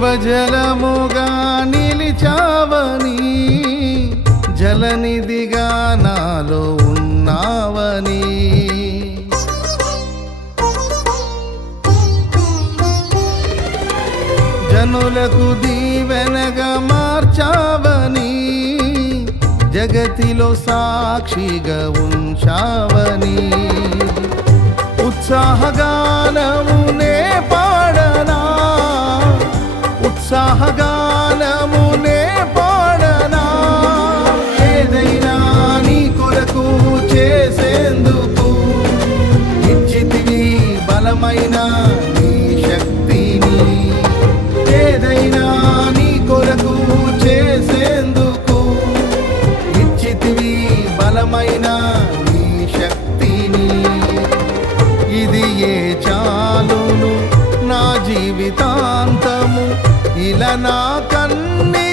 జీవజలముగా నిలిచావని, జలనిధిగా నాలో ఉన్నావని, జనులకు దీవెనగా మార్చావని, జగతిలో సాక్షిగా ఉంచావని, ఉత్సాహగానమునే పాడనా, ఉత్సాహగానమునే పాడనా, ఏదైనా నీ కొరకు చేసేందుకు ఇచ్చితివి బలమైన నీ శక్తిని, ఏదైనా నీ కొరకు చేసేందుకు ఇచ్చితివి బలమైన నీ శక్తిని, ఇది ఏ చాలును నా జీవితాంతము, ఇలా నా కన్నీ